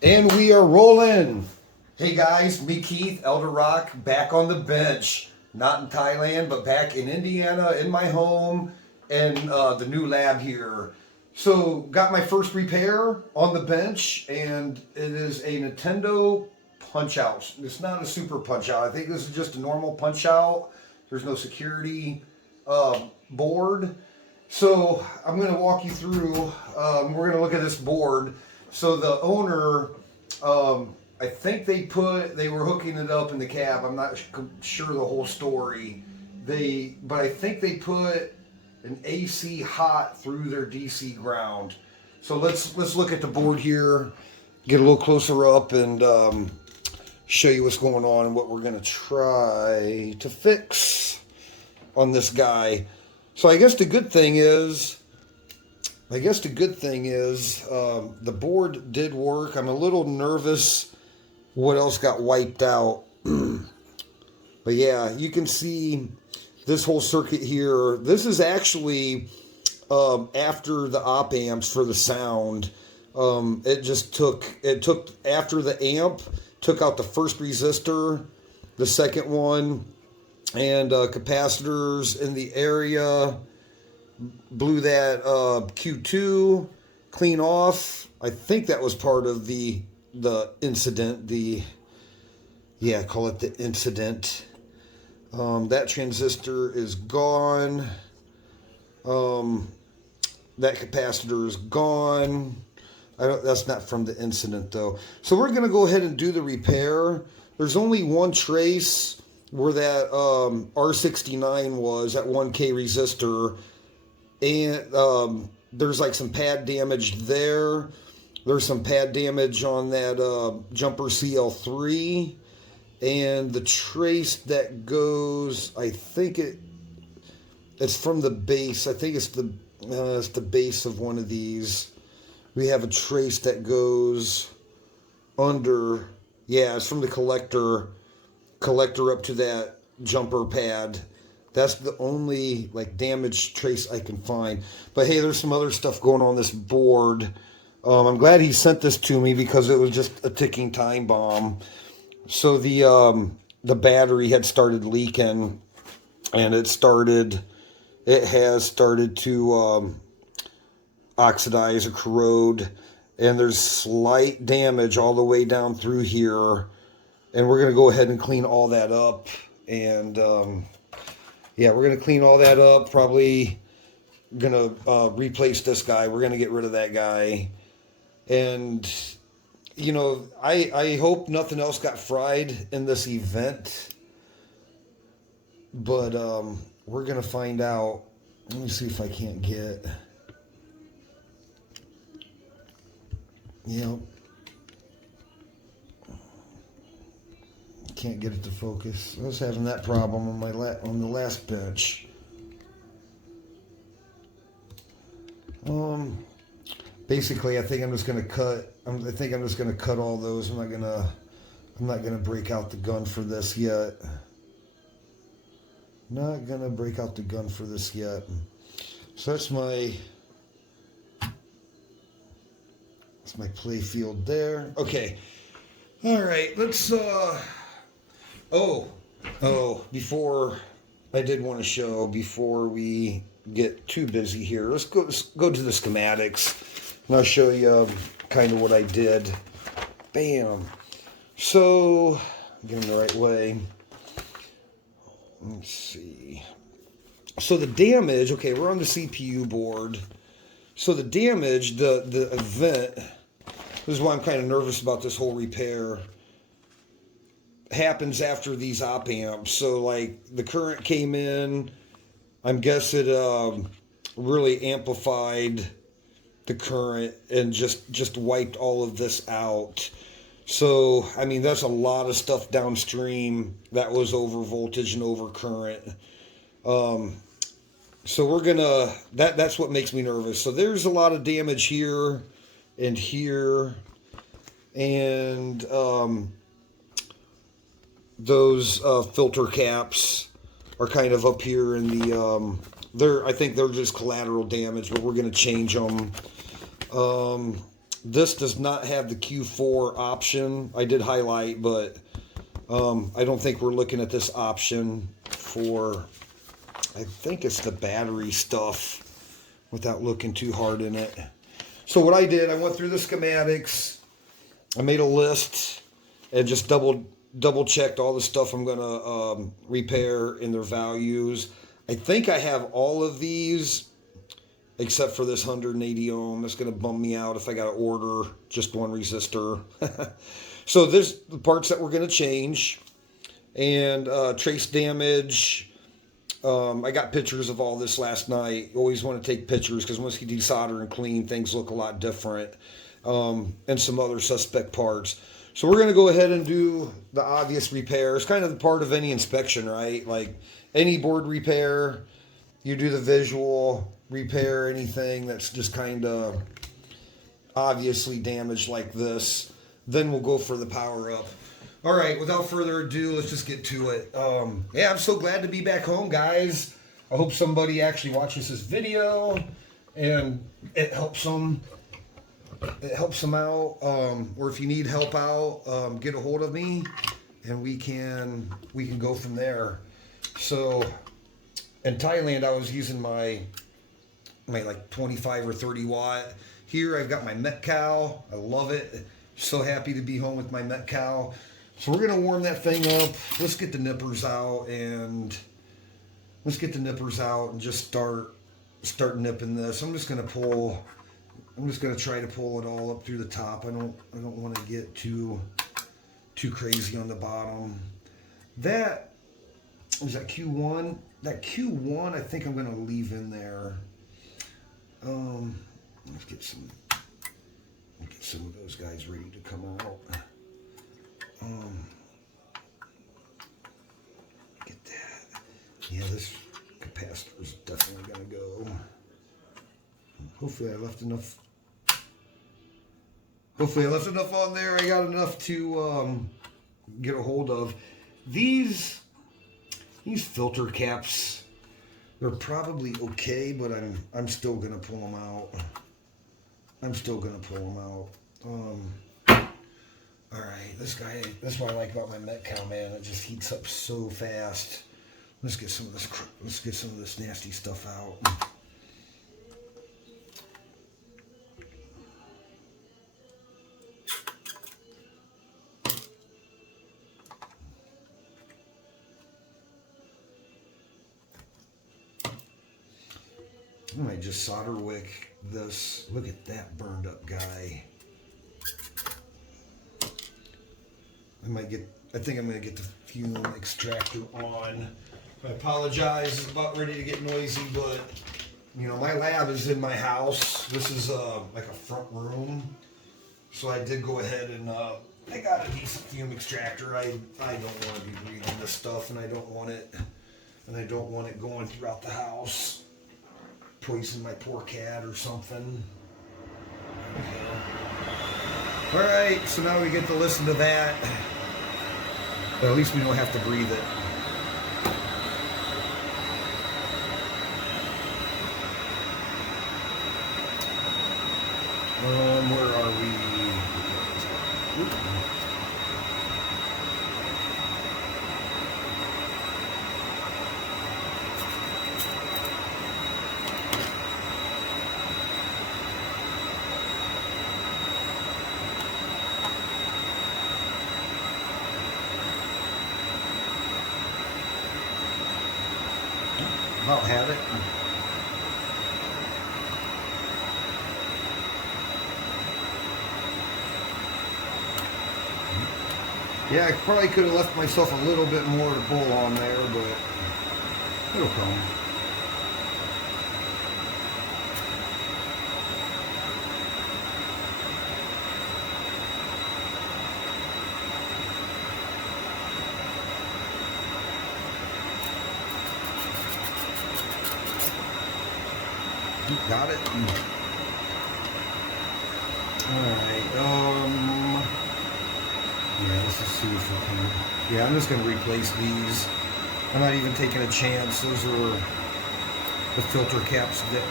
And we are rolling. Hey guys, me Keith, Elder Rock, back on the bench. Not in Thailand, but back in Indiana, in my home, and the new lab here. So, got my first repair on the bench, and it is a Nintendo Punch Out. It's not a super Punch Out. I think this is just a normal Punch Out. There's no security board. So, I'm going to walk you through. We're going to look at this board. So the owner, I think they were hooking it up in the cab. I'm not sure the whole story. But I think they put an AC hot through their DC ground. So let's look at the board here, get a little closer up, and show you what's going on and what we're gonna try to fix on this guy. So I guess the good thing is. The board did work. I'm a little nervous what else got wiped out. But yeah, you can see this whole circuit here. This is actually after the op amps for the sound. It took after the amp, took out the first resistor, the second one, and capacitors in the area. Blew that Q2 clean off. I think that was part of the incident. Call it the incident. That transistor is gone. That capacitor is gone. That's not from the incident though. So we're gonna go ahead and do the repair. There's only one trace where that R69 was, that 1K resistor. And there's like some pad damage there. There's some pad damage on that jumper CL3. And the trace that goes, I think it's from the base. I think it's the base of one of these. We have a trace that goes under. Yeah, it's from the collector up to that jumper pad. That's the only damage trace I can find. But hey, there's some other stuff going on this board. I'm glad he sent this to me because it was just a ticking time bomb. So the battery had started leaking, and it has started to oxidize or corrode, and there's slight damage all the way down through here. And we're gonna go ahead and clean all that up, and yeah, we're going to clean all that up. Probably going to replace this guy. We're going to get rid of that guy. And, you know, I hope nothing else got fried in this event. But we're going to find out. Let me see if I can't get... Can't get it to focus. I was having that problem on the last bench. Basically, I think I'm just gonna cut. I think I'm just gonna cut all those. I'm not gonna break out the gun for this yet. Not gonna break out the gun for this yet. So that's my play field there. Okay. All right. Let's. Before I did want to show, before we get too busy here, let's go to the schematics, and I'll show you kind of what I did. Bam. So, get them the right way. Let's see. So the damage, okay, we're on the CPU board. So the damage, the event, this is why I'm kind of nervous about this whole repair, happens after these op amps. So the current came in, I guess it really amplified the current and just wiped all of this out. So I mean, that's a lot of stuff downstream that was over voltage and over current. So we're gonna, that's what makes me nervous. So there's a lot of damage here and here, and those filter caps are kind of up here in the I think they're just collateral damage, but we're going to change them. This does not have the Q4 option. I did highlight, but I don't think we're looking at this option for, I think it's the battery stuff, without looking too hard in it. So what I did, I went through the schematics, I made a list, and just double checked all the stuff I'm going to repair in their values. I think I have all of these except for this 180 ohm. It's going to bum me out if I got to order just one resistor. So there's the parts that we're going to change. And trace damage. I got pictures of all this last night. Always want to take pictures because once you desolder and clean, things look a lot different. And some other suspect parts. So we're going to go ahead and do the obvious repairs. Kind of the part of any inspection, right? Like any board repair, you do the visual, repair anything that's just kind of obviously damaged like this. Then we'll go for the power up. All right, without further ado, let's just get to it. Yeah, I'm so glad to be back home, guys. I hope somebody actually watches this video and it helps them. It helps them out. Or if you need help out, get a hold of me, and we can go from there. So in Thailand, I was using my like 25 or 30 watt. Here I've got my Metcal. I love it. So happy to be home with my Metcal. So we're gonna warm that thing up. Let's get the nippers out and just start nipping this. I'm just gonna try to pull it all up through the top. I don't want to get too crazy on the bottom. That is that Q1. That Q1 I think I'm gonna leave in there. Let's get some of those guys ready to come out. Get that. Yeah, this capacitor is definitely gonna go. Hopefully I left enough on there. I got enough to get a hold of. These filter caps, they're probably okay, but I'm still gonna pull them out. All right, this is what I like about my Metcal, man. It just heats up so fast. Let's get some of this nasty stuff out. I might just solder wick this. Look at that burned up guy. I think I'm gonna get the fume extractor on. I apologize, it's about ready to get noisy, but you know, my lab is in my house. This is like a front room. So I did go ahead and I got a decent fume extractor. I don't want to be breathing this stuff, and I don't want it going throughout the house. Poison my poor cat or something. Alright, so now we get to listen to that. But at least we don't have to breathe it. Where are we? Ooh. About have it. Yeah, I probably could have left myself a little bit more to pull on there, but it'll come. Got it. Alright, yeah, let's just see if we can. Yeah, I'm just going to replace these. I'm not even taking a chance. Those are the filter caps that,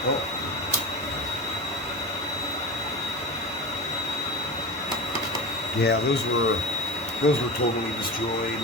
Yeah, those were totally destroyed.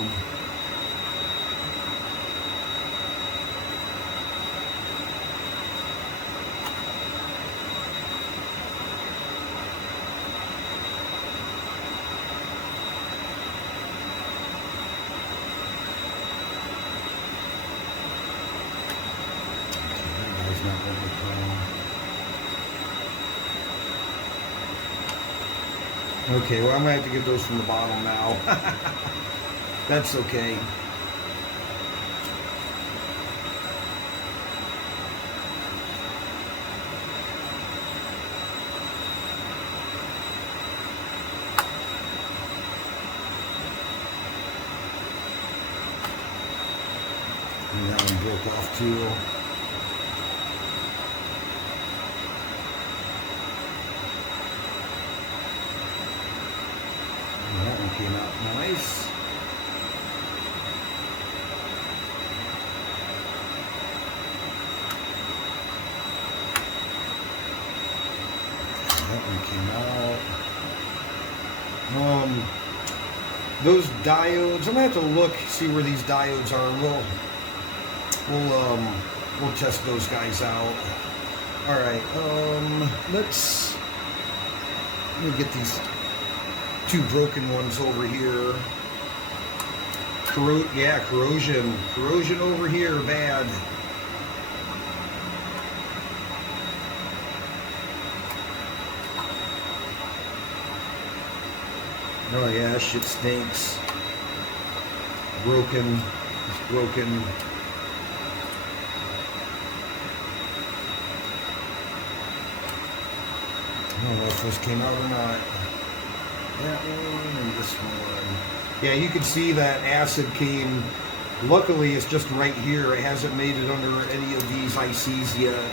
Okay, well, I'm going to have to get those from the bottom now. That's okay. And that one broke off too. That one came out nice. That one came out. Those diodes, I'm gonna have to look, see where these diodes are. We'll test those guys out. All right. Let me get these two broken ones over here. Corrosion over here, bad. Oh yeah, shit stinks. Broken, it's broken. I don't know if those came out or not. That one and this one. Yeah, you can see that acid came. Luckily, it's just right here. It hasn't made it under any of these ICs yet.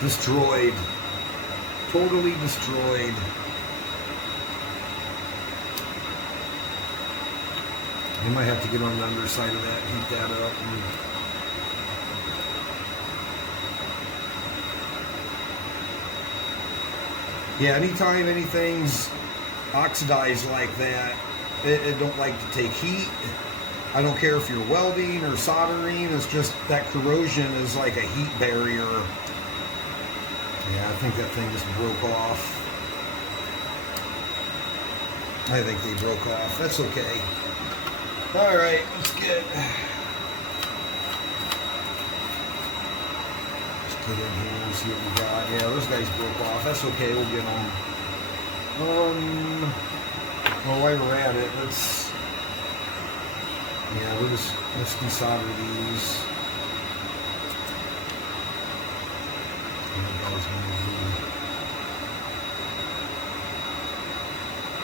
Destroyed. Totally destroyed. You might have to get on the underside of that, heat that up. Yeah, anytime anything's oxidized like that, it don't like to take heat. I don't care if you're welding or soldering, it's just that corrosion is like a heat barrier. Yeah, I think that thing just broke off. I think they broke off. That's okay. All right, let's get in here and see what we got. Yeah, those guys broke off. That's okay. We'll get them. Well, while we're at it, let's desolder these.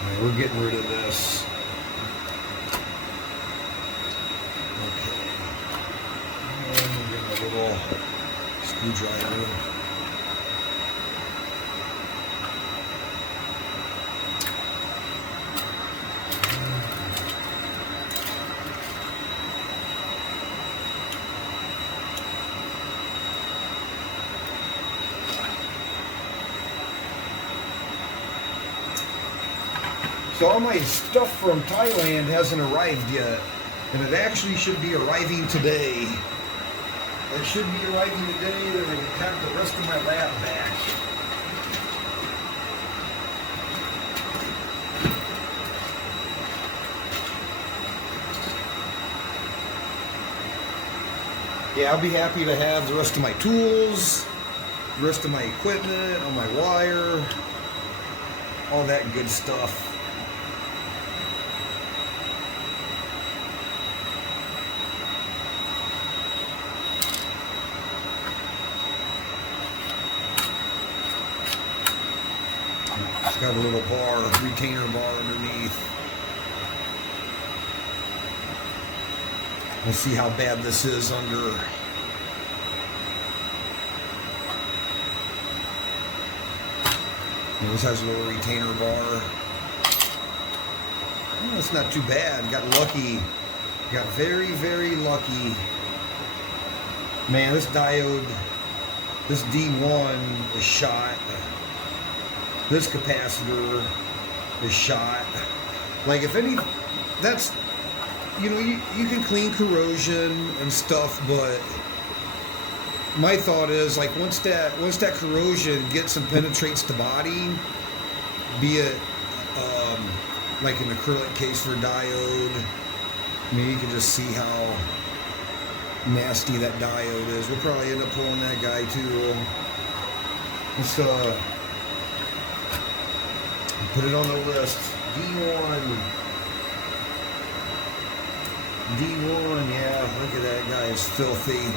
Right, we're getting rid of this. Little screwdriver. So all my stuff from Thailand hasn't arrived yet, and it actually should be arriving today. It should be arriving today, then I can have the rest of my lab back. Yeah, I'll be happy to have the rest of my tools, the rest of my equipment, all my wire, all that good stuff. It's got a little bar, retainer bar underneath. We'll see how bad this is under. This has a little retainer bar. Oh, it's not too bad. Got lucky. Got very, very lucky. Man, this diode, this D1 is shot. This capacitor is shot. Like, if any, that's, you know, you can clean corrosion and stuff, but my thought is, like, once that corrosion gets and penetrates the body, be it like an acrylic case for a diode, I mean, you can just see how nasty that diode is. We'll probably end up pulling that guy too. Let's put it on the list. D1. D1, yeah, look at that guy, is filthy.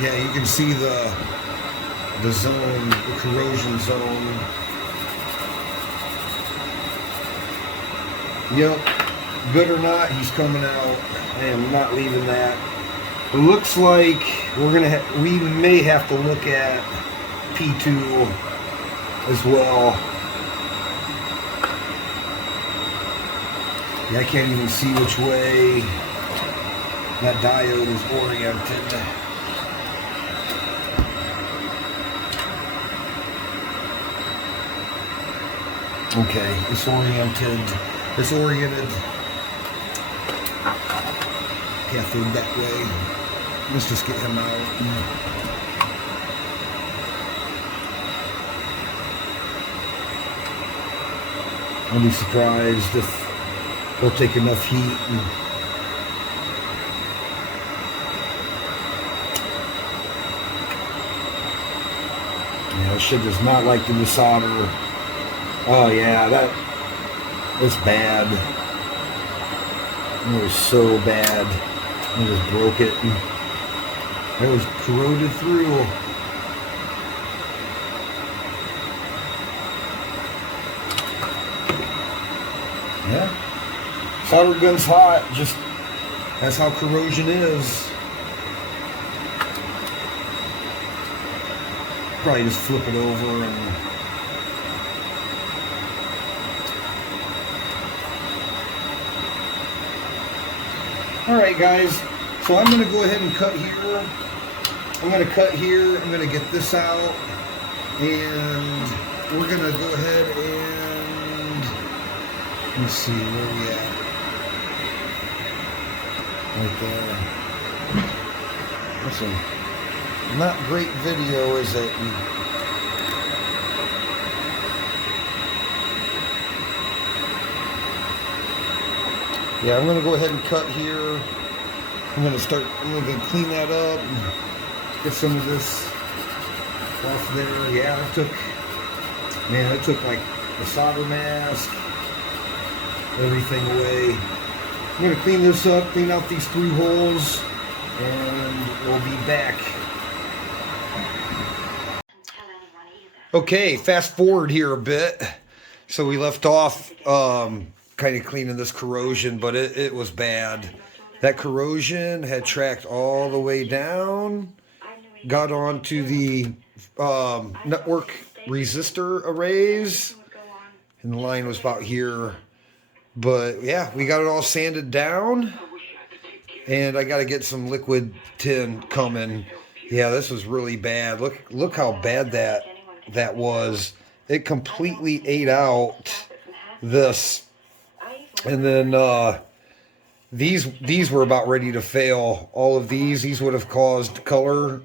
Yeah, you can see the zone, the corrosion zone. Yep, good or not, he's coming out. I am not leaving that. It looks like we may have to look at P2 as well. Yeah, I can't even see which way that diode is oriented. Okay, it's oriented cathode that way. Let's just get him out. I'll be surprised if they'll take enough heat. Yeah, this shit does not like to desolder. Oh yeah, that's bad. It was so bad. I just broke it. It was corroded through. Yeah. Solder gun's hot. Just that's how corrosion is. Probably just flip it over and alright guys, so I'm going to go ahead and cut here. I'm going to cut here. I'm going to get this out. And we're going to go ahead and let's see where we at. Right there. That's a not great video, is it? Yeah, I'm going to go ahead and cut here. I'm going to clean that up and get some of this off there. Yeah, it took like the solder mask, everything away. I'm going to clean this up, clean out these 3 holes, and we'll be back. Okay, fast forward here a bit. So we left off kind of cleaning this corrosion, but it was bad. That corrosion had tracked all the way down, got onto the network resistor arrays, and the line was about here. But yeah, we got it all sanded down, and I got to get some liquid tin coming. Yeah, this was really bad. Look how bad that was. It completely ate out this. And then these were about ready to fail. All of these would have caused color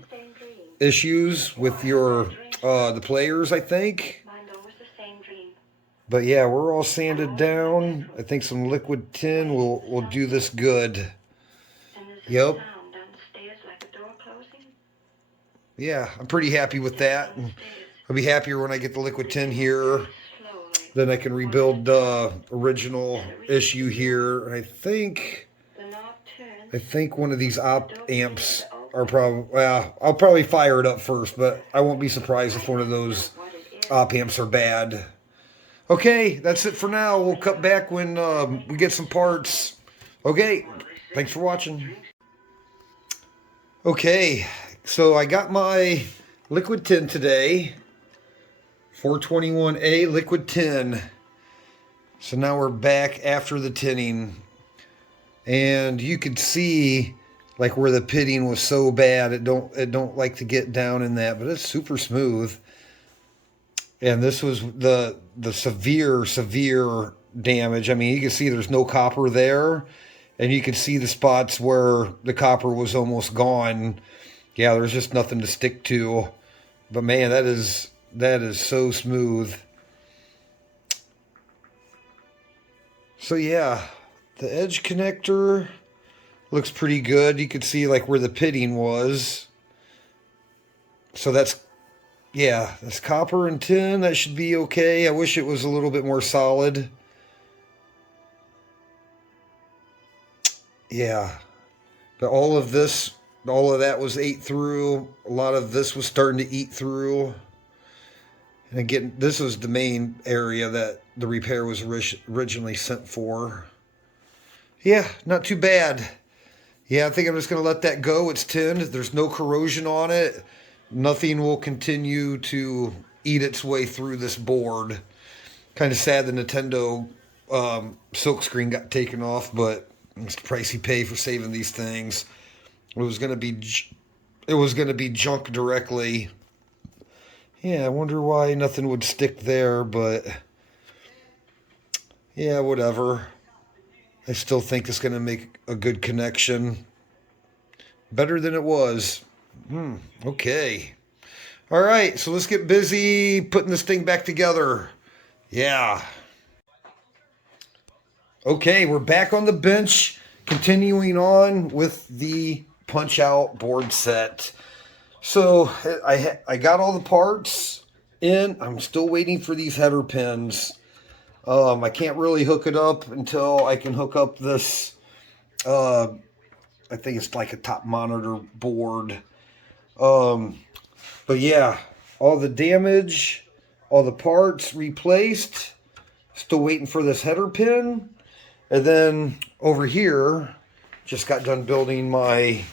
issues with your the players, I think. But yeah, we're all sanded down. I think some liquid tin will do this good. Yep. Yeah, I'm pretty happy with that. I'll be happier when I get the liquid tin here. Then I can rebuild the original issue here. And I think one of these op amps are probably, well, I'll probably fire it up first, but I won't be surprised if one of those op amps are bad. Okay, that's it for now. We'll cut back when we get some parts. Okay, Thanks for watching. Okay, so I got my liquid tin today. 421A liquid tin. So now we're back after the tinning. And you could see like where the pitting was so bad. It don't like to get down in that, but it's super smooth. And this was the severe damage. I mean, you can see there's no copper there, and you can see the spots where the copper was almost gone. Yeah, there's just nothing to stick to. But man, that is so smooth. So yeah, the edge connector looks pretty good. You could see like where the pitting was. So that's copper and tin. That should be okay. I wish it was a little bit more solid. Yeah. But all of that was ate through. A lot of this was starting to eat through. And again, this was the main area that the repair was originally sent for. Yeah, not too bad. Yeah, I think I'm just going to let that go. It's tinned. There's no corrosion on it. Nothing will continue to eat its way through this board. Kind of sad the Nintendo silkscreen got taken off, but it's the price you pay for saving these things. It was going to be junk directly. Yeah, I wonder why nothing would stick there, but yeah, whatever. I still think it's going to make a good connection. Better than it was. Okay. All right, so let's get busy putting this thing back together. Yeah. Okay, we're back on the bench, continuing on with the punch-out board set. So I got all the parts in. I'm still waiting for these header pins. I can't really hook it up until I can hook up this, I think it's like a top monitor board. But yeah, all the damage, all the parts replaced. Still waiting for this header pin. And then over here, just got done building my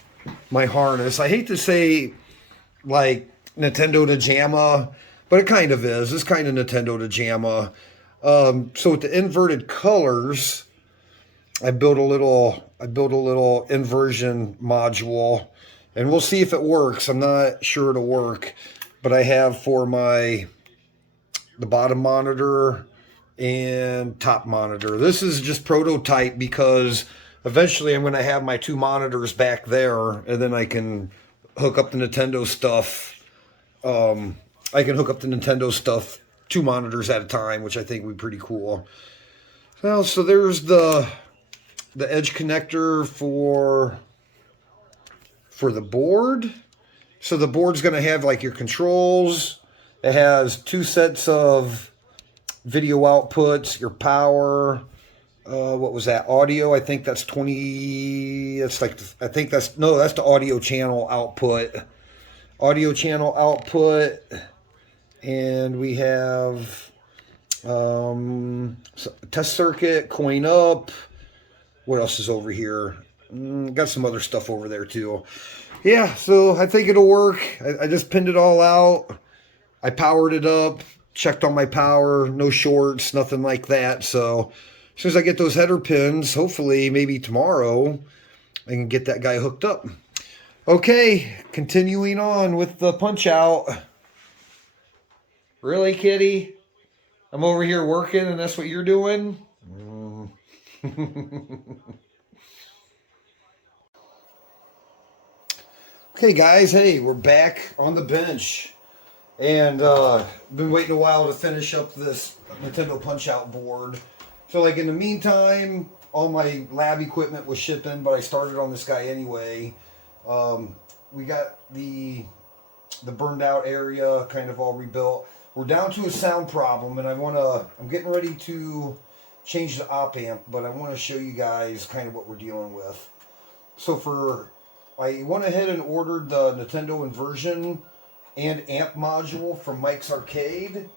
harness. I hate to say like Nintendo to JAMA, but it kind of is. It's kind of Nintendo to JAMA. So with the inverted colors, I built a little inversion module, and we'll see if it works. I'm not sure it'll work, but I have for the bottom monitor and top monitor. This is just prototype because eventually I'm going to have my two monitors back there, and then I can hook up the Nintendo stuff. I can hook up the Nintendo stuff 2 monitors at a time, which I think would be pretty cool. Well, so there's the edge connector for the board. So the board's going to have like your controls. It has 2 sets of video outputs, your power. What was that? Audio. I think that's 20. That's like, I think that's the audio channel output. Audio channel output. And we have test circuit, coin up. What else is over here? Got some other stuff over there too. Yeah, so I think it'll work. I just pinned it all out. I powered it up, checked on my power, no shorts, nothing like that. So as soon as I get those header pins, hopefully maybe tomorrow, I can get that guy hooked up. Okay, continuing on with the punch out. Really, kitty? I'm over here working and that's what you're doing? Okay, guys. Hey, we're back on the bench. And been waiting a while to finish up this Nintendo Punch-Out board. So, like, in the meantime, all my lab equipment was shipping, but I started on this guy anyway. We got the burned out area kind of all rebuilt. We're down to a sound problem, and I'm getting ready to change the op amp, but I want to show you guys kind of what we're dealing with. So I went ahead and ordered the Nintendo inversion and amp module from Mike's Arcade.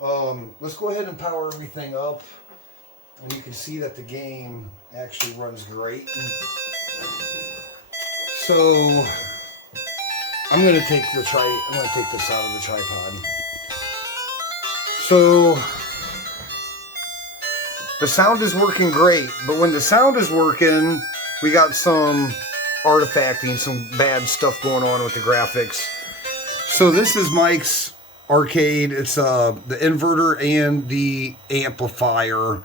Let's go ahead and power everything up. And you can see that the game actually runs great. So I'm gonna take this out of the tripod. So the sound is working great, but when the sound is working, we got some artifacting, some bad stuff going on with the graphics. So this is Mike's arcade. It's the inverter and the amplifier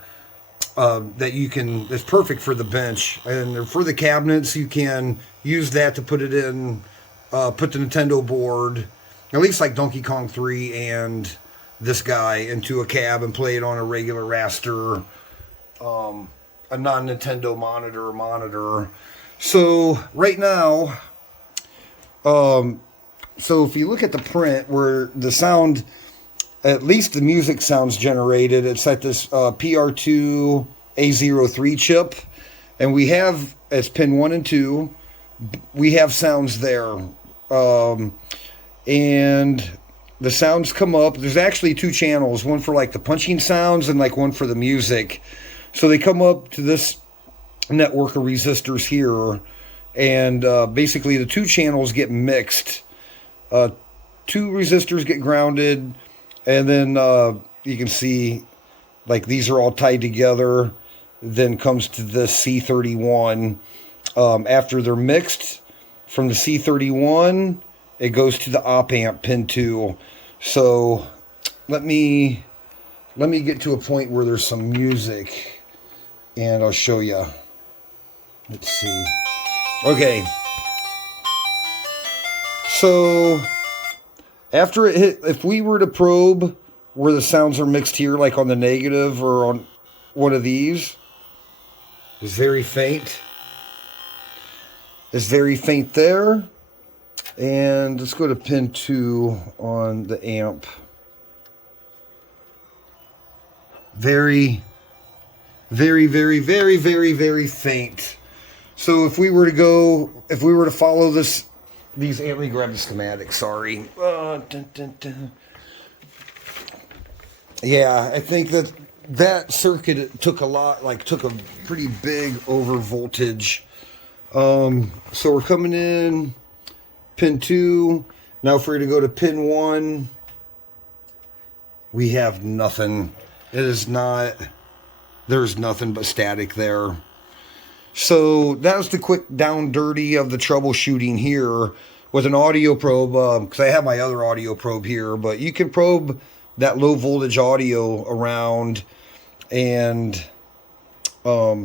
that you can. It's perfect for the bench, and for the cabinets, you can use that to put it in, put the Nintendo board, at least like Donkey Kong 3 and this guy, into a cab and play it on a regular raster, a non-Nintendo monitor. So right now, so if you look at the print where the sound, at least the music sounds generated, it's at this PR2 A03 chip, and we have, it's pin 1 and 2, we have sounds there, and the sounds come up. There's actually 2 channels, one for like the punching sounds and like one for the music. So they come up to this network of resistors here, and basically the 2 channels get mixed. 2 resistors get grounded, and then you can see like these are all tied together. Then comes to the C31. After they're mixed from the C31, it goes to the op amp pin 2. So let me get to a point where there's some music, and I'll show you. Let's see. Okay. So after it hit, if we were to probe where the sounds are mixed here, like on the negative or on one of these, it's very faint. It's very faint there. And let's go to pin 2 on the amp. Very, very, very, very, very, very faint. So if we were to follow this, let me grab the schematic, sorry. Yeah, I think that circuit took a pretty big over voltage. So we're coming in pin 2. Now if we're to go to pin 1, we have nothing. There's nothing but static there. So that was the quick down dirty of the troubleshooting here with an audio probe, because I have my other audio probe here, but you can probe that low voltage audio around, and that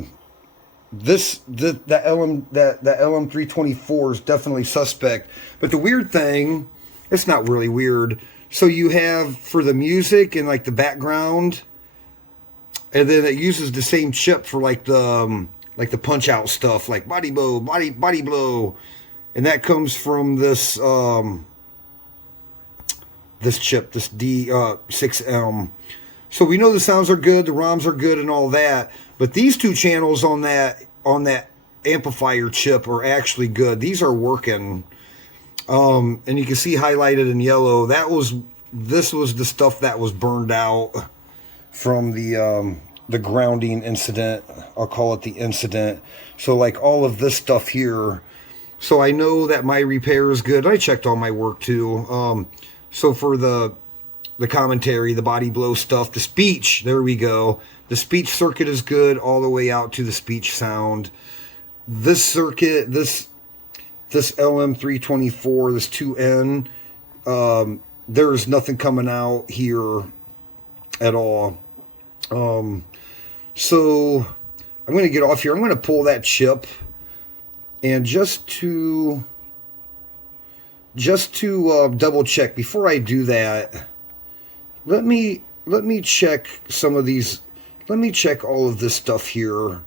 LM324 is definitely suspect. But the weird thing, it's not really weird. So you have for the music and like the background, and then it uses the same chip for like the punch out stuff, like body blow, body blow, and that comes from this this chip, this D6M. So we know the sounds are good, the ROMs are good, and all that. But these 2 channels on that amplifier chip are actually good. These are working, and you can see highlighted in yellow. This was the stuff that was burned out from the grounding incident. I'll call it the incident. So like all of this stuff here. So I know that my repair is good. I checked all my work too. So for the commentary, the body blow stuff, the speech, there we go. The speech circuit is good all the way out to the speech sound. This circuit, this LM324, this 2N, there's nothing coming out here at all. So I'm going to get off here. I'm going to pull that chip, and just to double check before I do that, let me check some of these. Let me check all of this stuff here.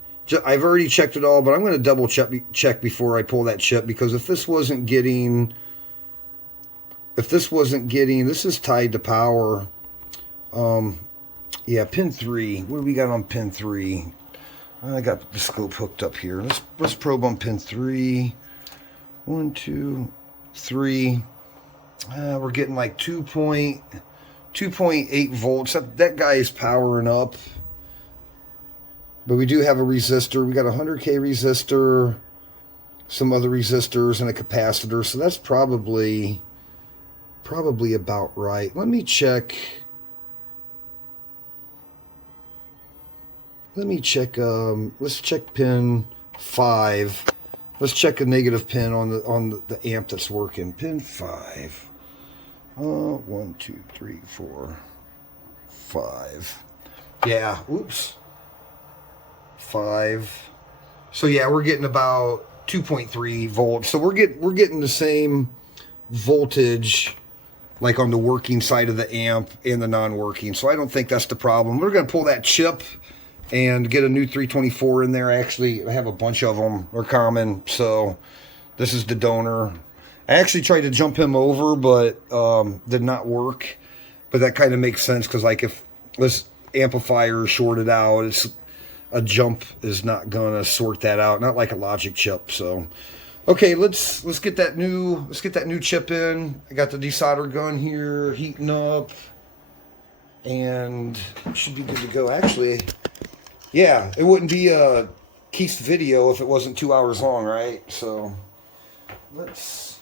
I've already checked it all, but I'm going to double check before I pull that chip, because if this wasn't getting, this is tied to power. Yeah, pin 3. What do we got on pin 3? I got the scope hooked up here. Let's probe on pin 3. 1, 2, 3. We're getting like 2.8 volts. That guy is powering up. But we do have a resistor. We got a 100K resistor, some other resistors, and a capacitor. So that's probably about right. Let me check. Let's check pin 5. Let's check a negative pin on the amp that's working. Pin 5. 1, 2, 3, 4, 5. Yeah, oops. 5. So yeah, we're getting about 2.3 volts. So we're getting the same voltage like on the working side of the amp and the non-working. So I don't think that's the problem. We're going to pull that chip and get a new 324 in there. Actually, I have a bunch of them. They're common. So this is the donor. I actually tried to jump him over, but did not work. But that kind of makes sense because like if this amplifier is shorted out, it's a jump is not gonna sort that out. Not like a logic chip. So okay, let's get that new chip in. I got the desolder gun here heating up, and should be good to go. Actually, yeah, it wouldn't be a Keith's video if it wasn't 2 hours long, right? So let's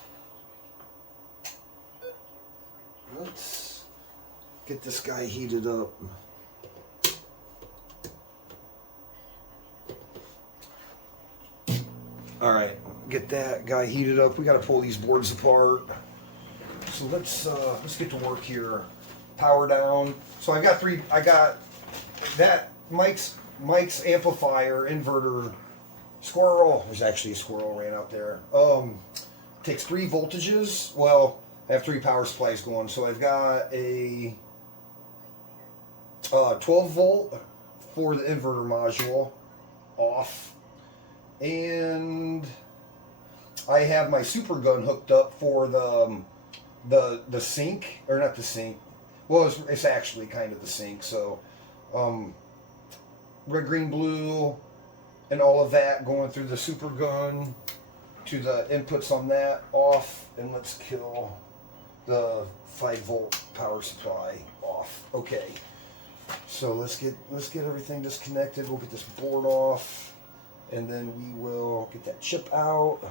get this guy heated up. All right, get that guy heated up. We got to pull these boards apart. So let's get to work here. Power down. So I got that Mike's amplifier inverter. Squirrel. There's actually a squirrel ran out there. Takes 3 voltages. Well, I have 3 power supplies going. So I've got a 12 volt for the inverter module off. And I have my super gun hooked up for the sink, or not the sink. Well, it's actually kind of the sink. So, red, green, blue, and all of that going through the super gun to the inputs on that off, and let's kill the 5 volt power supply off. Okay, so let's get everything disconnected. We'll get this board off. And then we will get that chip out,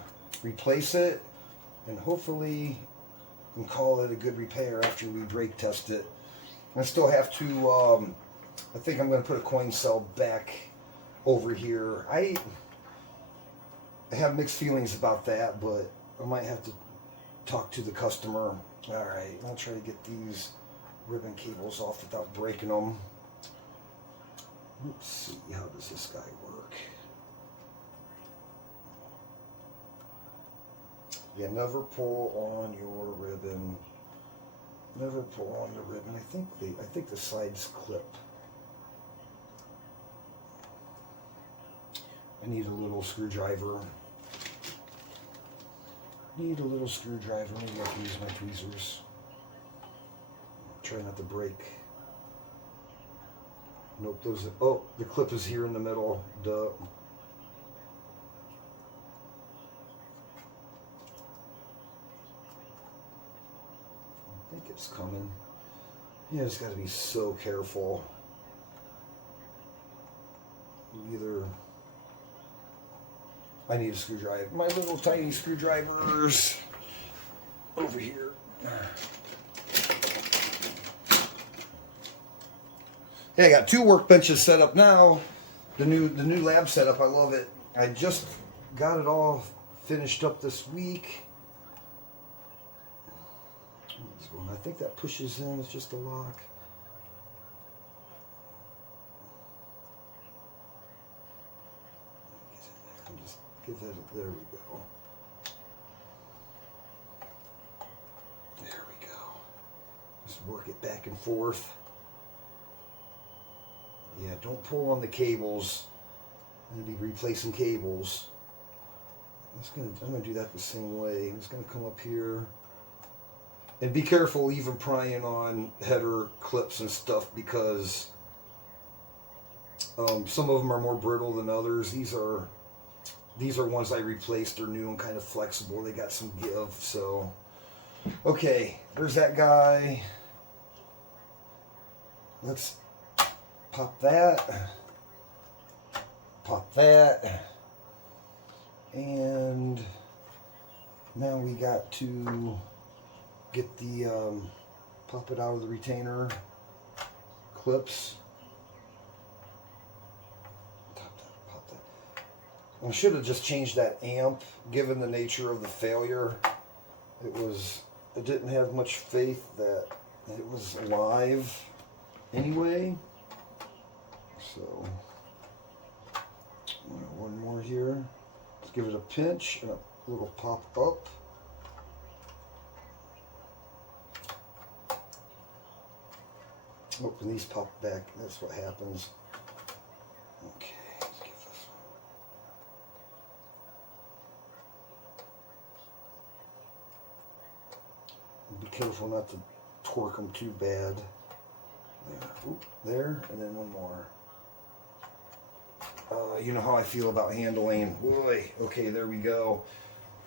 replace it, and hopefully we can call it a good repair after we brake test it. I still have to, I think I'm going to put a coin cell back over here. I have mixed feelings about that, but I might have to talk to the customer. All right, I'll try to get these ribbon cables off without breaking them. Let's see, how does this guy work? Yeah, never pull on your ribbon. Never pull on the ribbon. I think the sides clip. I need a little screwdriver. Maybe I can use my tweezers. Try not to break. Nope, the clip is here in the middle. Duh. I think it's coming. Yeah, just got to be so careful. I need a screwdriver. My little tiny screwdrivers over here. Yeah, I got 2 workbenches set up now. The new lab setup, I love it. I just got it all finished up this week. I think that pushes in. It's just a lock. Just give that. There we go. There we go. Just work it back and forth. Yeah, don't pull on the cables. I'm going to be replacing cables. I'm going to do that the same way. I'm just going to come up here. And be careful even prying on header clips and stuff, because some of them are more brittle than others. These are ones I replaced. They're new and kind of flexible. They got some give. So, okay, there's that guy. Let's pop that. pop that. And now we got to get the, pop it out of the retainer clips. Pop that. I should have just changed that amp, given the nature of the failure. I didn't have much faith that it was live anyway. So, one more here. Let's give it a pinch and a little pop up. Oh, and these pop back. That's what happens. Okay, let's give this one. Be careful not to torque them too bad. There, oop, there, and then one more. You know how I feel about handling. Boy, okay, there we go.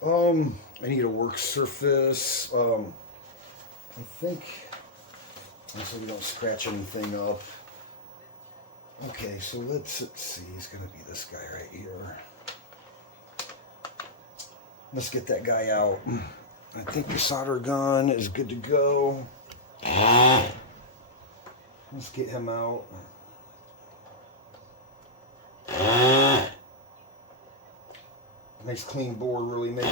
I need a work surface. I think, so we don't scratch anything up. Okay, so let's see. It's gonna be this guy right here. Let's get that guy out. I think your solder gun is good to go. Let's get him out. Nice clean board really makes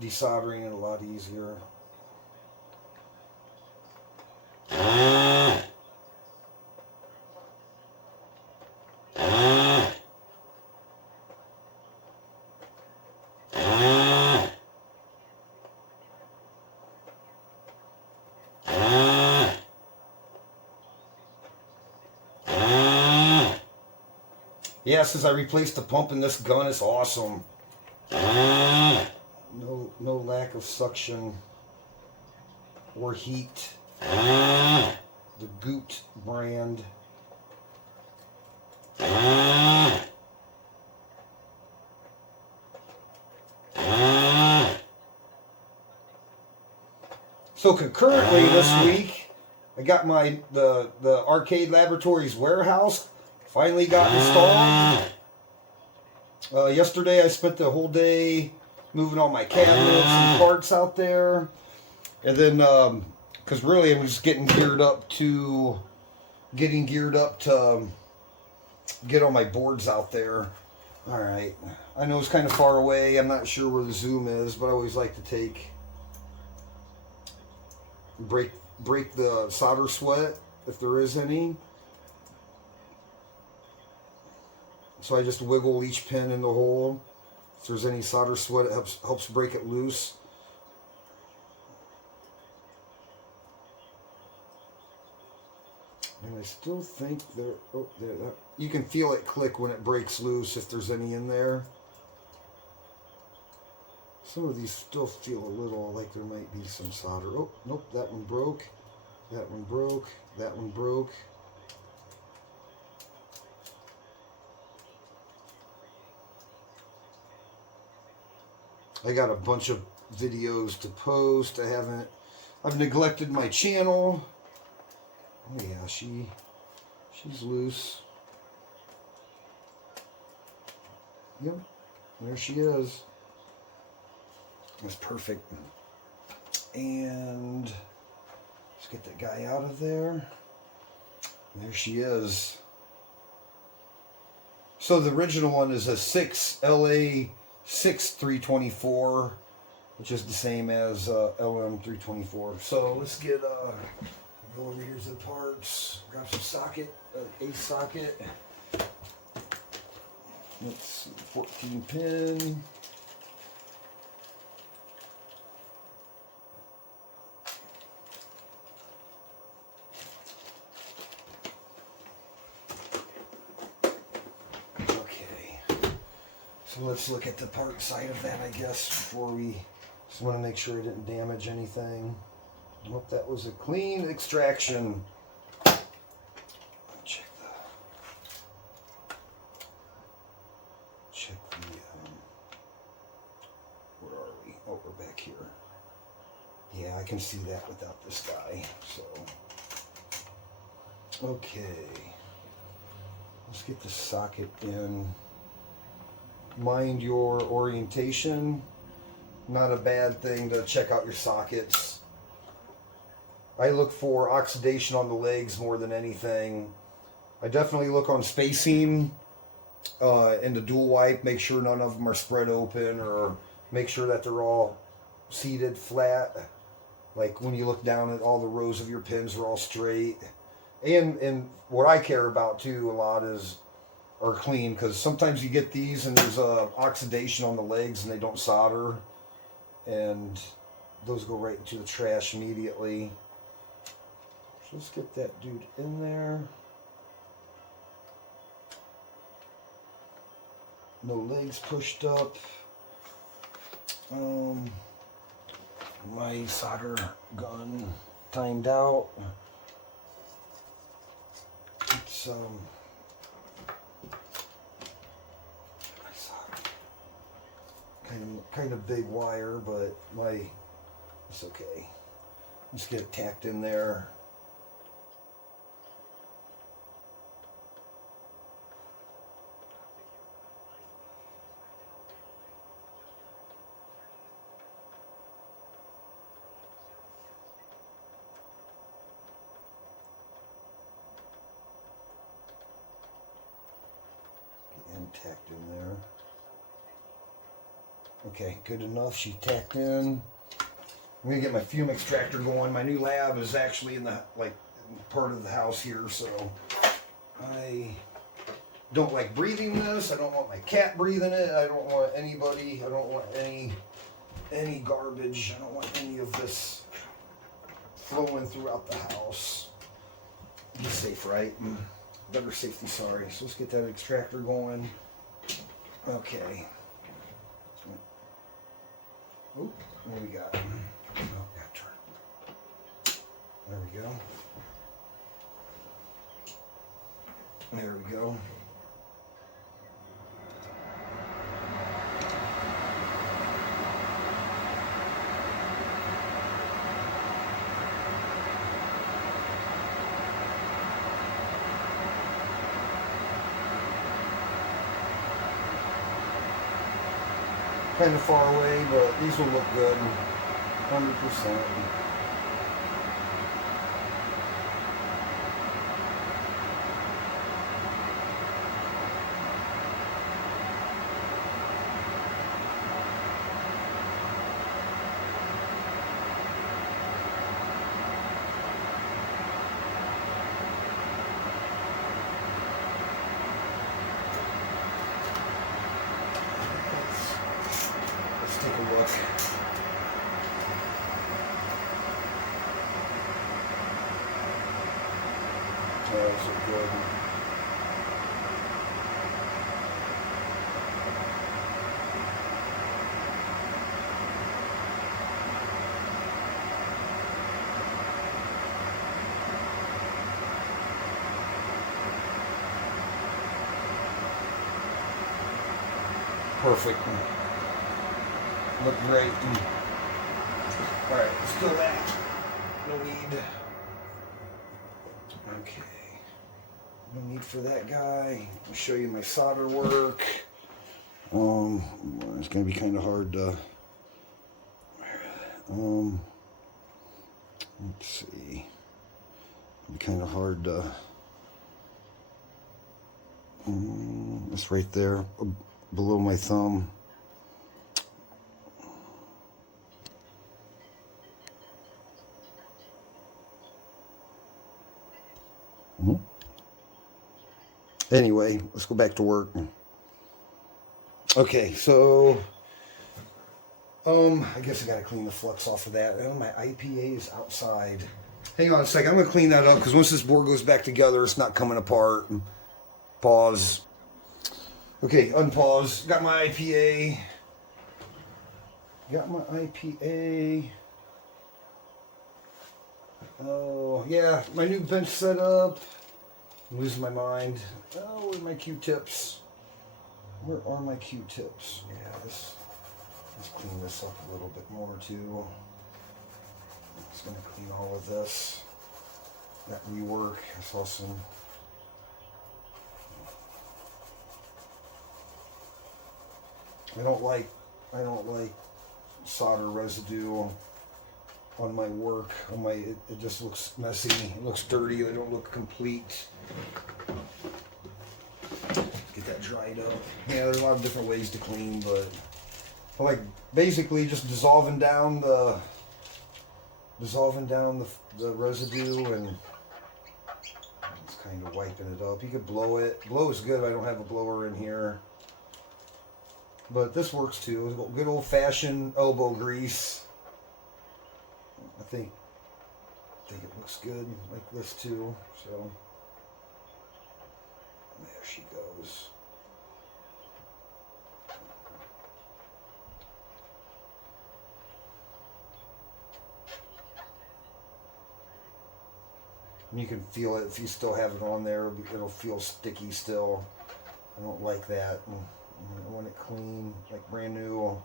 desoldering it a lot easier. Yeah, since I replaced the pump in this gun, it's awesome. No lack of suction or heat. The Goot brand. So concurrently this week, I got the Arcade Laboratories warehouse finally got installed. Yesterday I spent the whole day moving all my cabinets and parts out there. And then, because really I was getting geared up to get all my boards out there. Alright, I know it's kind of far away. I'm not sure where the zoom is, but I always like to break the solder sweat, if there is any. So I just wiggle each pin in the hole. If there's any solder sweat, it helps break it loose. And I still think you can feel it click when it breaks loose if there's any in there. Some of these still feel a little like there might be some solder. Oh, nope, that one broke. That one broke. That one broke. I got a bunch of videos to post. I've neglected my channel. Oh yeah, she's loose. Yep, there she is. That's perfect. And let's get that guy out of there. There she is. So the original one is a 6LA6324, which is the same as LM324. So let's get go over here to the parts. Grab some socket, a socket. Let's see, 14 pin. So let's look at the part side of that, I guess, before we just want to make sure I didn't damage anything. Nope, that was a clean extraction. Check the, where are we? Oh, we're back here. Yeah, I can see that without this guy, so. Okay. Let's get the socket in. mind your orientation. Not a bad thing to check out your sockets. I look for oxidation on the legs more than anything. I definitely look on spacing and the dual wipe. Make sure none of them are spread open, or make sure that they're all seated flat. Like when you look down at all the rows of your pins are all straight. And what I care about too a lot are clean, because sometimes you get these and there's oxidation on the legs and they don't solder, and those go right into the trash immediately. So let's get that dude in there. No legs pushed up. My solder gun timed out. It's kind of big wire, but it's okay. Let's get it tacked in there. Tacked in there. Okay, good enough. She tacked in. I'm gonna get my fume extractor going. My new lab is actually in the part of the house here, so I don't like breathing this. I don't want my cat breathing it. I don't want anybody. I don't want any garbage. I don't want any of this flowing throughout the house. Be safe, right? Better safety, sorry. So let's get that extractor going. Okay. Oh, what do we got? Oh, got to turn. There we go. There we go. Kind of far away, but these will look good, 100%. Take a look. Those are good. Perfect. Look great. Alright, let's go back. No need. Okay. No need for that guy. I'll show you my solder work. It's gonna be kind of hard to let's see. It'll be kind of hard to it's right there below my thumb. Anyway, let's go back to work. Okay, so I guess I gotta clean the flux off of that. Oh, my IPA is outside. Hang on a second, I'm gonna clean that up because once this board goes back together, it's not coming apart. Pause. Okay, unpause. Got my IPA. Oh, yeah, my new bench setup. I'm losing my mind. Oh, where are my Q-tips? Where are my Q-tips? Yeah, let's clean this up a little bit more too. I'm just gonna clean all of this. That rework. I saw some. I don't like solder residue on my work. It just looks messy. It looks dirty. They don't look complete. Get that dried up. Yeah, there's a lot of different ways to clean, but I like basically just dissolving down the residue and just kind of wiping it up. You could blow it. Blow is good. I don't have a blower in here, but this works too. Good old-fashioned elbow grease. I think it looks good like this too. So there she goes. And you can feel it if you still have it on there. It'll feel sticky still. I don't like that. I want it clean, like brand new.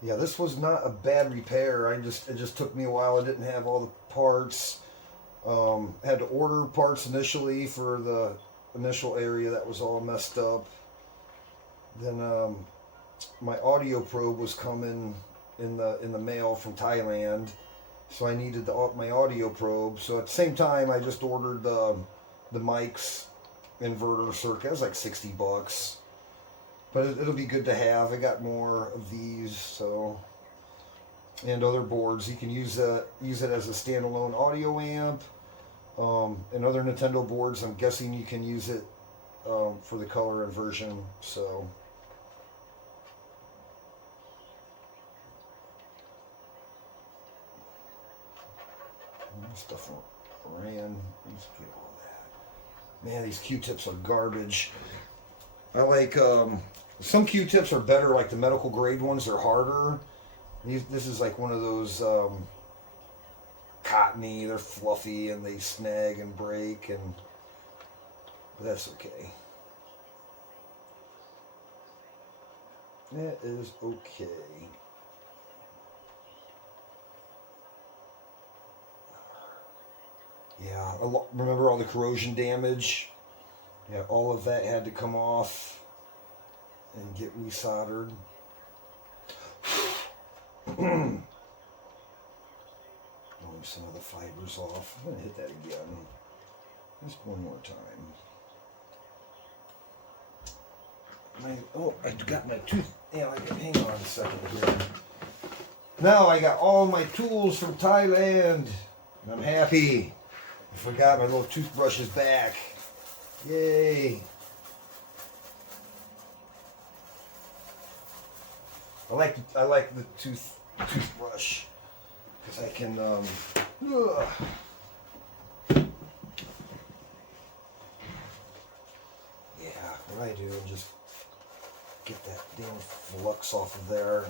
Yeah, this was not a bad repair. It just took me a while. I didn't have all the parts. Had to order parts initially for the initial area that was all messed up. Then my audio probe was coming in the mail from Thailand, so I needed my audio probe. So at the same time, I just ordered the mics inverter circuit. It was like $60, but it'll be good to have. I got more of these, so, and other boards. You can use it as a standalone audio amp. And other Nintendo boards, I'm guessing you can use it for the color inversion. So. Stuff ran. Let's get all that. Man, these Q-tips are garbage. I like some Q-tips are better, like the medical grade ones. They're harder. This is like one of those cottony. They're fluffy and they snag and break, but that's okay. That is okay. Yeah, remember all the corrosion damage? Yeah, all of that had to come off and get resoldered. Blowing some of the fibers off. I'm going to hit that again. Just one more time. I got my tooth. Yeah, hang on a second here. Now I got all my tools from Thailand. And I'm happy. I forgot my little toothbrush is back. Yay. I like the toothbrush because I can yeah, what I do is just get that damn flux off of there.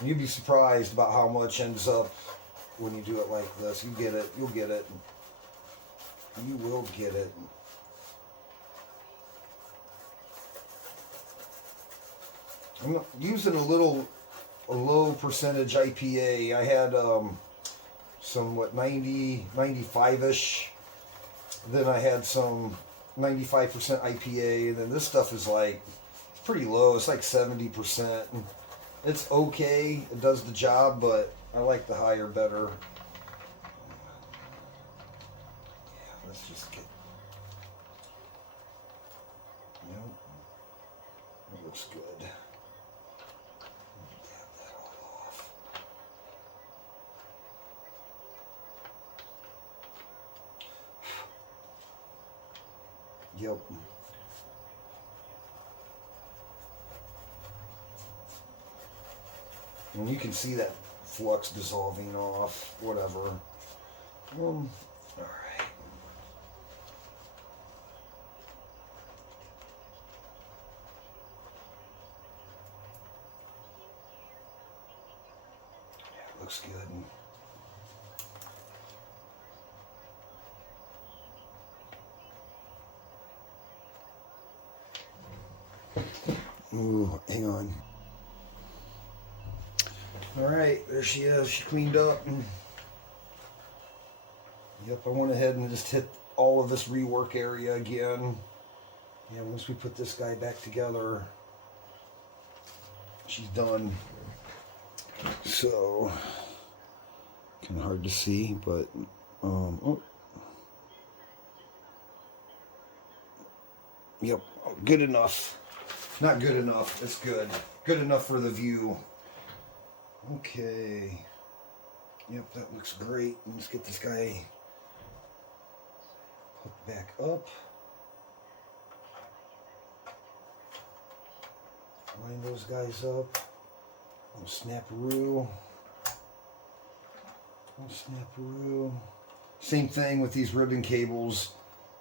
And you'd be surprised about how much ends up when you do it like this. You get it. You'll get it. You will get it. I'm using a low percentage IPA. I had some 95-ish. Then I had some 95% IPA, and then this stuff is like, it's pretty low. It's like 70%. It's okay. It does the job, but I like the higher better. Yeah, let's just get. Yep. It looks good. Tap that all off. Yep. And you can see that flux dissolving off, whatever. All right. Yeah, looks good. Ooh, hang on. All right, there she is. She cleaned up. And yep, I went ahead and just hit all of this rework area again. Yeah, once we put this guy back together, she's done. So, kind of hard to see, but, oh. Yep, good enough. Not good enough, it's good. Good enough for the view. Okay. Yep, that looks great. Let's get this guy hooked back up. Line those guys up. Oh, snap-a-roo. Oh, snap-a-roo. Same thing with these ribbon cables.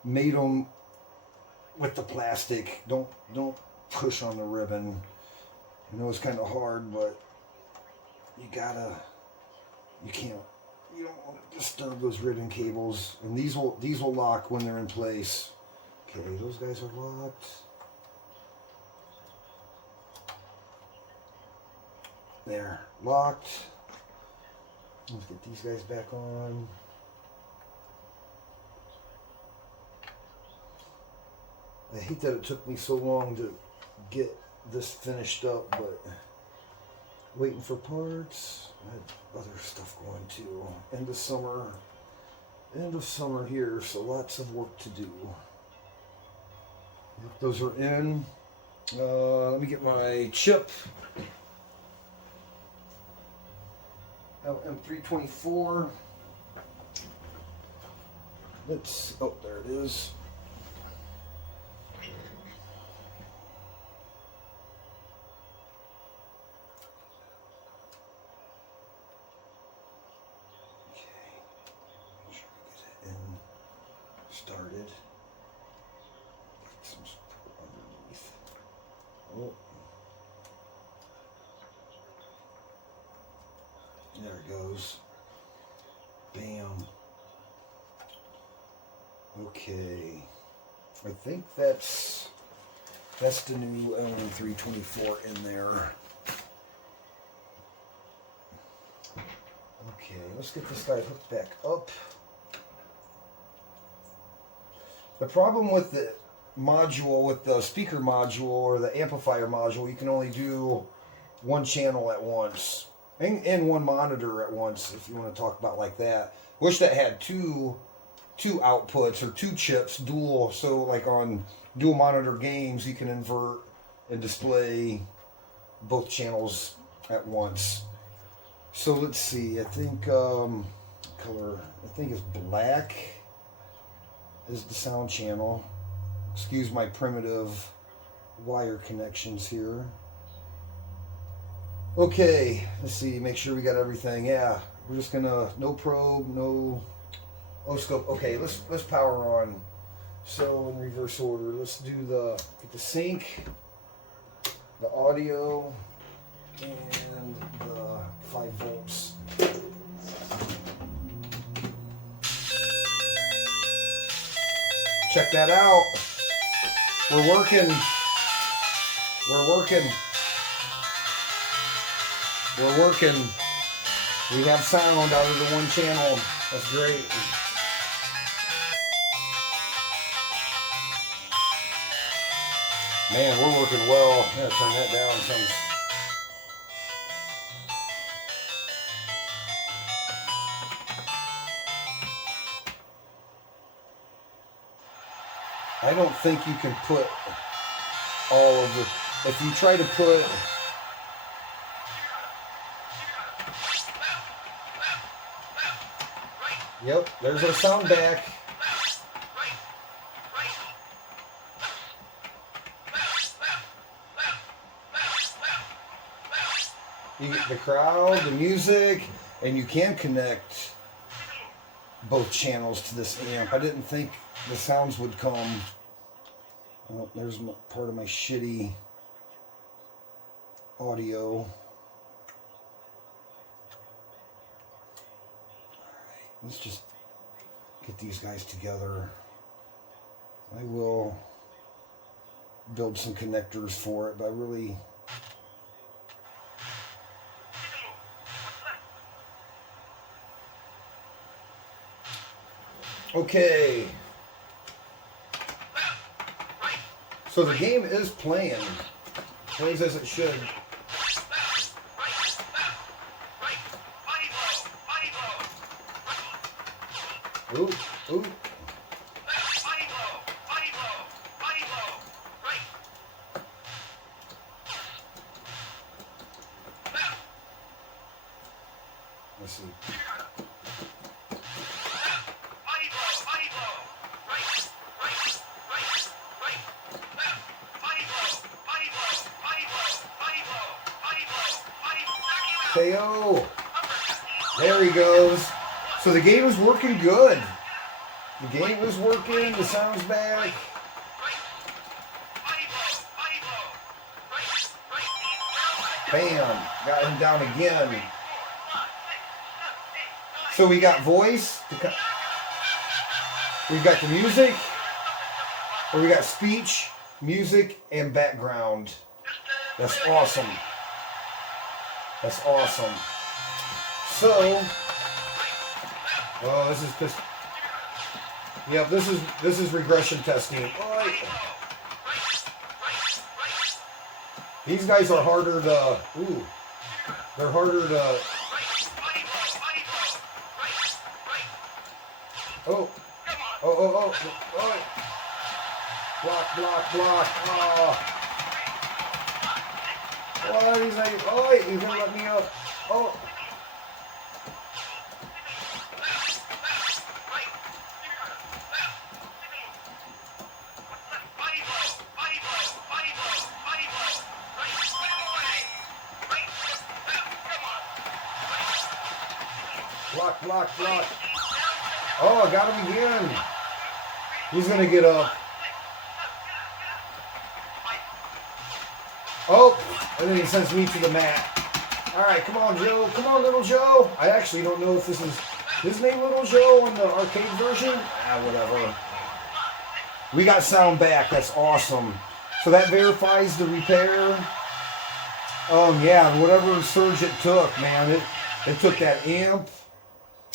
Made them with the plastic. Don't push on the ribbon. I know it's kind of hard, but you don't want to disturb those ribbon cables. And these will lock when they're in place. Okay, those guys are locked. There, locked. Let's get these guys back on. I hate that it took me so long to get this finished up, but waiting for parts. I had other stuff going too. End of summer here, so lots of work to do. Those are in. Let me get my chip. LM324. Oh, there it is. Started. Get some support underneath. Oh. There it goes. Bam. Okay. I think that's the new LM324 in there. Okay, let's get this guy hooked back up. The problem with the module, with the speaker module or the amplifier module, you can only do one channel at once and one monitor at once, if you want to talk about like that. Wish that had two outputs or two chips, dual. So like on dual monitor games, you can invert and display both channels at once. So let's see. I think color. I think it's black. Is the sound channel. Excuse my primitive wire connections here. Okay, let's see, make sure we got everything. Yeah, we're just gonna, no probe, no oscilloscope. Okay, let's power on. So in reverse order, let's do get the sync, the audio, and the 5 volts. Check that out. We're working. We have sound out of the one channel. That's great. Man, we're working well. I'm gonna turn that down. I don't think you can put all of the, if you try to put, yep, there's our sound back. You get the crowd, the music, and you can connect both channels to this amp. I didn't think the sounds would come. Oh, there's part of my shitty audio. All right, let's just get these guys together. I will build some connectors for it, but I really... Okay, So the game is playing. Plays as it should. Ooh, ooh. Let's see. KO. There he goes. So the game is working good. The game is working. The sound's back. Bam. Got him down again. So we got voice. We've got the music. Or we got speech, music, and background. That's awesome. That's awesome. So, oh, this is just, yeah, this is regression testing. Oh, these guys are harder to, ooh, they're harder to, oh, oh. Block, block, block. Oh. Oh, he's like, oh, he's gonna let me up. Oh. Block, block, block. Oh, I got him again. He's gonna get up. Oh, and then he sends me to the mat. All right, come on, Joe. Come on, Little Joe. I actually don't know if this is his name, Little Joe, on the arcade version. Ah, whatever. We got sound back. That's awesome. So that verifies the repair. Yeah, whatever surge it took, man. It took that amp.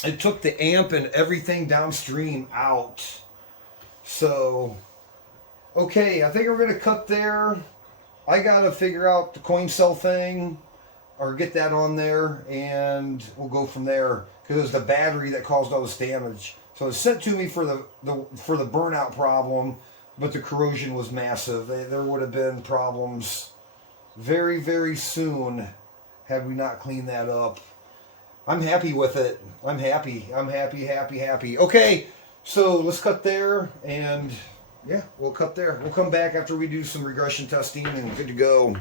It took the amp and everything downstream out. So, okay, I think we're going to cut there. I got to figure out the coin cell thing or get that on there, and we'll go from there, because it was the battery that caused all this damage. So it's sent to me for the burnout problem, but the corrosion was massive. There would have been problems very, very soon had we not cleaned that up. I'm happy with it. I'm happy. I'm happy, happy, happy. Okay, so let's cut there, and yeah, we'll cut there. We'll come back after we do some regression testing and good to go.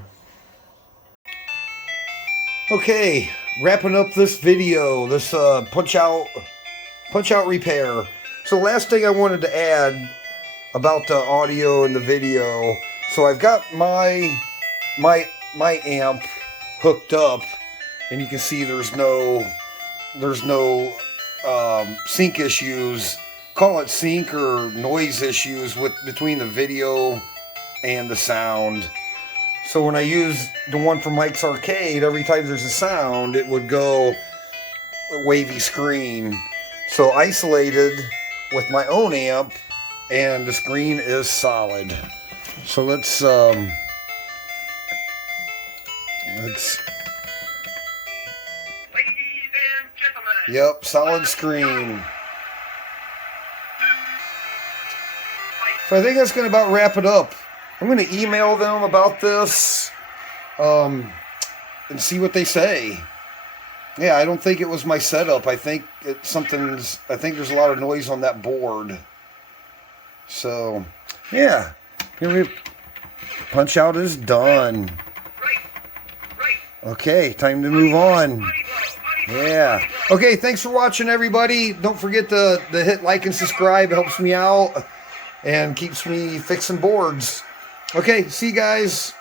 Okay, wrapping up this video, this punch out repair. So last thing I wanted to add about the audio and the video. So I've got my amp hooked up, and you can see there's no sync issues. Call it sync or noise issues between the video and the sound. So when I use the one from Mike's Arcade, every time there's a sound, it would go a wavy screen. So isolated with my own amp, and the screen is solid. So let's yep, solid screen. So I think that's going to about wrap it up. I'm going to email them about this and see what they say. Yeah, I don't think it was my setup. I think there's a lot of noise on that board. So, yeah. Punch out is done. Okay, time to move on. Yeah. Okay, thanks for watching, everybody. Don't forget to hit like and subscribe. It helps me out and keeps me fixing boards. Okay, see you guys.